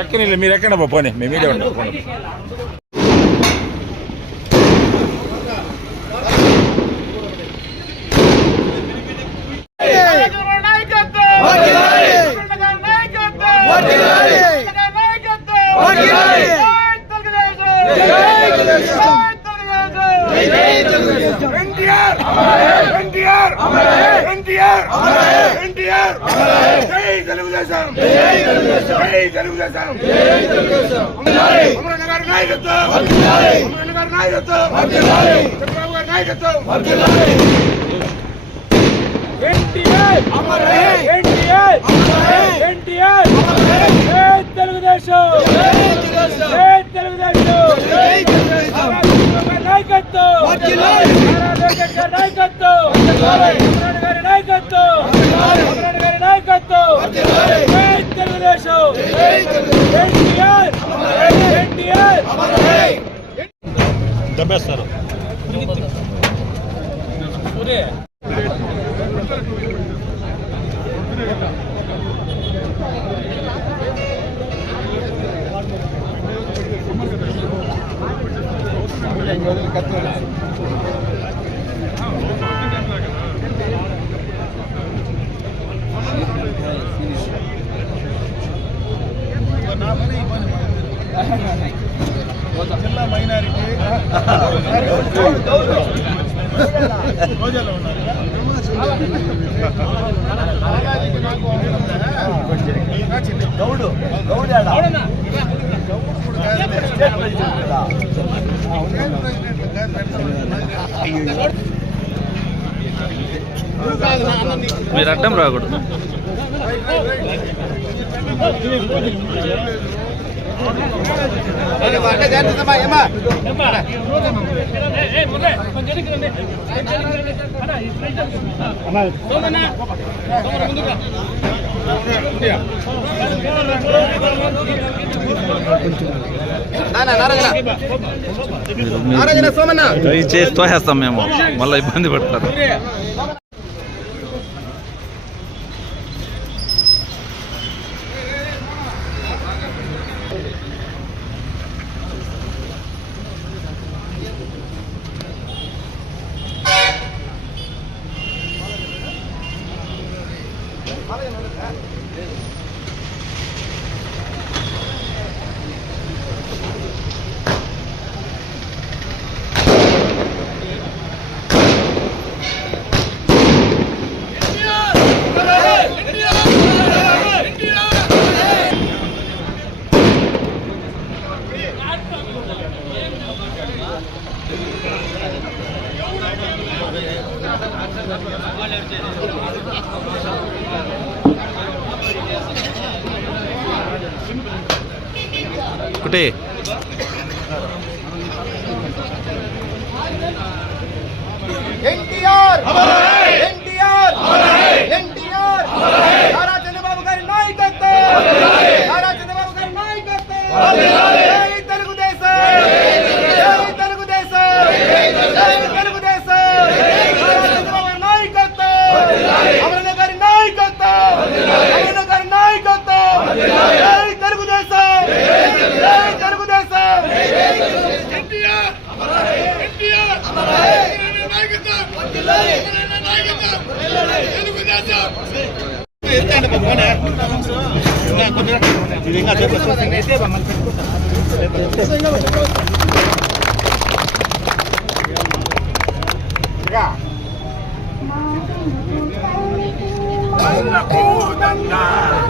ఎక్కని మీరు ఎక్కడ పోనీ. మేము మీడియా ఉంటాం పోనీ. ఎన్టీఆర్ ఎన్టీఆర్ ఎన్టీఆర్ ఎన్టీఆర్ జై తెలుగుదేశం జై తెలుగుదేశం అమరన్న గారి నాయకత్వం అమరన్న గారి నాయకత్వం చంద్రబాబు గారి నాయకత్వం ఎన్టీఆర్ జై తెలుగుదేశం జై తెలుగుదేశం నాయకత్వం నాయకత్వం నాయకత్వం నాయకత్వం జై తెలుగుదేశం. ఎన్టీఆర్ ఎన్టీఆర్ జిల్లా మైనారిటీ రోజాలో ఉన్నారు గౌడు గౌడు మీరు అడ్డం రాకూడదు. చేసి తోసేస్తాం మేము. మళ్ళీ ఇబ్బంది పడతారు. ఒకటి ఎన్టీఆర్! ఎన్టీఆర్! ఎన్టీఆర్! నారా చంద్రబాబు గారి నాయకత్వం! నారా చంద్రబాబు గారి నాయకత్వం! ke mana? Ingat aku dia. Dia ingat. Ya. Mau tahu ni. Aku dengar.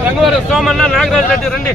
రంగవారు Somanna Nagaraju Reddy రండి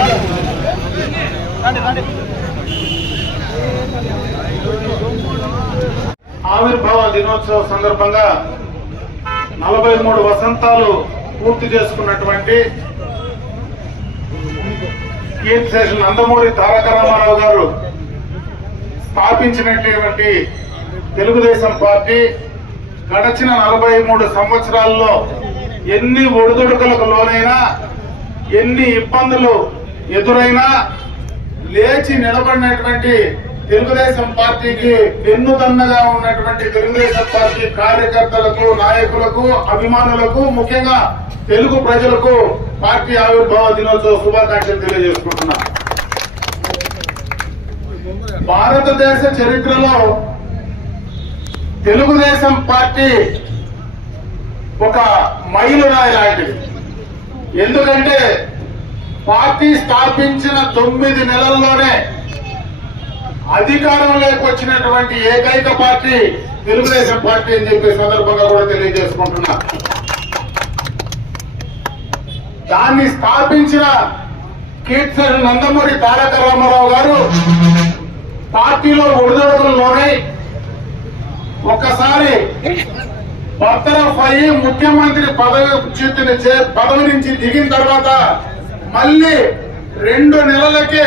ఆవిర్భావ దినోత్సవ సందర్భంగా నలభై మూడు వసంతాలు పూర్తి చేసుకున్నటువంటి కీర్తిశేషులు నందమూరి తారక రామారావు గారు స్థాపించినటువంటి తెలుగుదేశం పార్టీ గడచిన నలభై మూడు సంవత్సరాల్లో ఎన్ని ఒడిదుడుకులకు లోనైనా ఎన్ని ఇబ్బందులు ఎదురైనా లేచి నిలబడినటువంటి తెలుగుదేశం పార్టీకి వెన్నుదన్నగా ఉన్నటువంటి తెలుగుదేశం పార్టీ కార్యకర్తలకు నాయకులకు అభిమానులకు ముఖ్యంగా తెలుగు ప్రజలకు పార్టీ ఆవిర్భావ దినోత్సవ శుభాకాంక్షలు తెలియజేసుకుంటున్నా. భారతదేశ చరిత్రలో తెలుగుదేశం పార్టీ ఒక మైలురాయి లాంటిది. ఎందుకంటే పార్టీ స్థాపించిన తొమ్మిది నెలల్లోనే అధికారంలోకి వచ్చినటువంటి ఏకైక పార్టీ తెలుగుదేశం పార్టీ అని చెప్పే సందర్భంగా కూడా తెలియజేసుకుంటున్నా. దాన్ని స్థాపించిన కీర్తన నందమూరి తారక రామారావు గారు పార్టీలో ఒడిదొడుకుల్లోనై ఒక్కసారి బర్తరఫ్ అయ్యి ముఖ్యమంత్రి పదవి చే- పదవి నుంచి దిగిన తర్వాత మళ్ళీ రెండు నెలలకే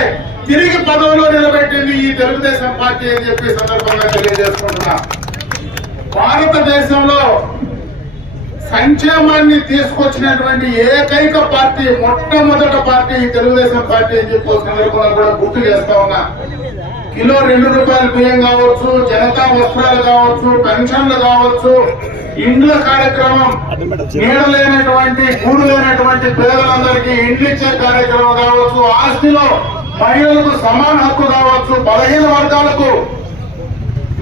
తిరిగి పదవిలో నిలబెట్టింది ఈ తెలుగుదేశం పార్టీ అని చెప్పి సందర్భంగా తెలియజేసుకుంటున్నా. భారతదేశంలో సంక్షేమాన్ని తీసుకొచ్చినటువంటి ఏకైక పార్టీ మొట్టమొదటి పార్టీ ఈ తెలుగుదేశం పార్టీ అని చెప్పి సందర్భంగా కూడా గుర్తు చేస్తా ఉన్నా. కిలో రెండు రూపాయల బియ్యం కావచ్చు జనతా వస్త్రాలు కావచ్చు పెన్షన్లు కావచ్చు ఇండ్ల కార్యక్రమం నీడ లేనటువంటి కూడు లేనటువంటి పేదలందరికీ ఇండ్లు ఇచ్చే కార్యక్రమం కావచ్చు ఆస్తిలో మహిళలకు సమాన హక్కు కావచ్చు బలహీన వర్గాలకు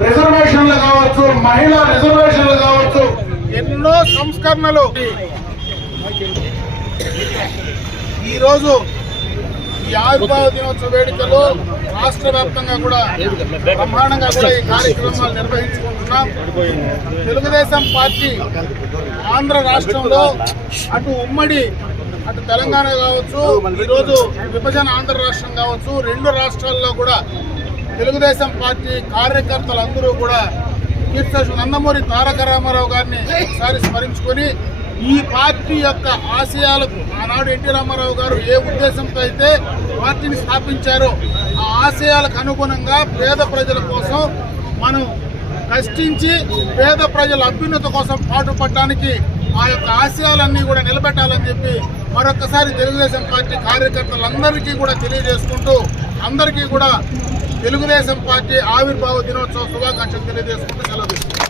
రిజర్వేషన్లు కావచ్చు మహిళా రిజర్వేషన్లు కావచ్చు. ఎన్నో సంస్కరణలు. ఈరోజు ఈ ఆవిర్భావ దినోత్సవ వేడుకలో రాష్ట్ర వ్యాప్తంగా కూడా బ్రహ్మాండంగా కూడా ఈ కార్యక్రమాలు నిర్వహించుకుంటున్నాం. తెలుగుదేశం పార్టీ ఆంధ్ర రాష్ట్రంలో అటు ఉమ్మడి అటు తెలంగాణ కావచ్చు ఈరోజు విభజన ఆంధ్ర రాష్ట్రం కావచ్చు రెండు రాష్ట్రాల్లో కూడా తెలుగుదేశం పార్టీ కార్యకర్తలందరూ కూడా కీర్తి నందమూరి తారక రామారావు గారిని ఒకసారి స్మరించుకొని ఈ పార్టీ యొక్క ఆశయాలకు ఆనాడు ఎన్టీ రామారావు గారు ఏ ఉద్దేశంతో అయితే పార్టీని స్థాపించారో ఆ ఆశయాలకు అనుగుణంగా పేద ప్రజల కోసం మనం కష్టించి పేద ప్రజల అభ్యున్నత కోసం పాటుపడడానికి ఆ యొక్క ఆశయాలన్నీ కూడా నిలబెట్టాలని చెప్పి మరొకసారి తెలుగుదేశం పార్టీ కార్యకర్తలందరికీ కూడా తెలియజేసుకుంటూ అందరికీ కూడా తెలుగుదేశం పార్టీ ఆవిర్భావ దినోత్సవ శుభాకాంక్షలు తెలియజేసుకుంటూ సెలవు